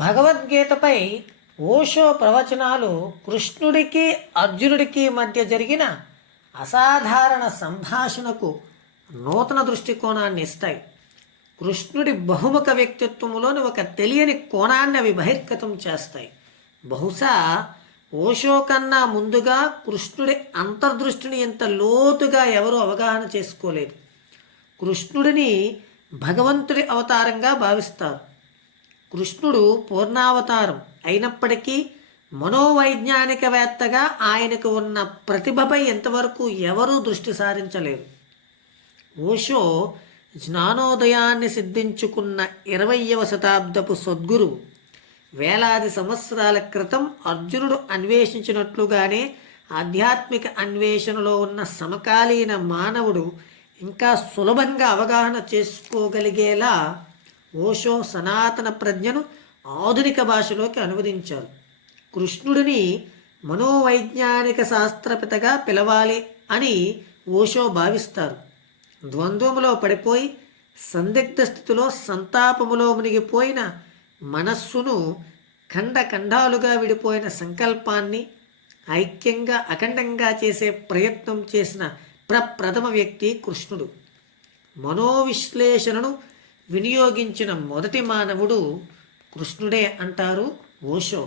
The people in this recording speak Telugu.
భగవద్గీతపై ఓషో ప్రవచనాలు కృష్ణుడికి అర్జునుడికి మధ్య జరిగిన అసాధారణ సంభాషణకు నూతన దృష్టికోణాన్ని ఇస్తాయి. కృష్ణుడి బహుముఖ వ్యక్తిత్వంలోని ఒక తెలియని కోణాన్ని అవి బహిర్గతం చేస్తాయి. బహుశా ఓషో కన్నా ముందుగా కృష్ణుడి అంతర్దృష్టిని ఎంత లోతుగా ఎవరూ అవగాహన చేసుకోలేదు. కృష్ణుడిని భగవంతుడి అవతారంగా భావిస్తారు. కృష్ణుడు పూర్ణావతారం అయినప్పటికీ మనోవైజ్ఞానికవేత్తగా ఆయనకు ఉన్న ప్రతిభపై ఎంతవరకు ఎవరూ దృష్టి సారించలేరు. ఓషో జ్ఞానోదయాన్ని సిద్ధించుకున్న 20వ శతాబ్దపు సద్గురువు. వేలాది సంవత్సరాల క్రితం అర్జునుడు అన్వేషించినట్లుగానే ఆధ్యాత్మిక అన్వేషణలో ఉన్న సమకాలీన మానవుడు ఇంకా సులభంగా అవగాహన చేసుకోగలిగేలా ఓషో సనాతన ప్రజ్ఞను ఆధునిక భాషలోకి అనువదించారు. కృష్ణుడిని మనోవైజ్ఞానిక శాస్త్రపితగా పిలవాలి అని ఓషో భావిస్తారు. ద్వంద్వములో పడిపోయి సందిగ్ధ స్థితిలో సంతాపములో మునిగిపోయిన మనస్సును ఖండాలుగా విడిపోయిన సంకల్పాన్ని ఐక్యంగా అఖండంగా చేసే ప్రయత్నం చేసిన ప్రప్రథమ వ్యక్తి కృష్ణుడు. మనోవిశ్లేషణను వినియోగించిన మొదటి మానవుడు కృష్ణుడే అంటారు ఓషో.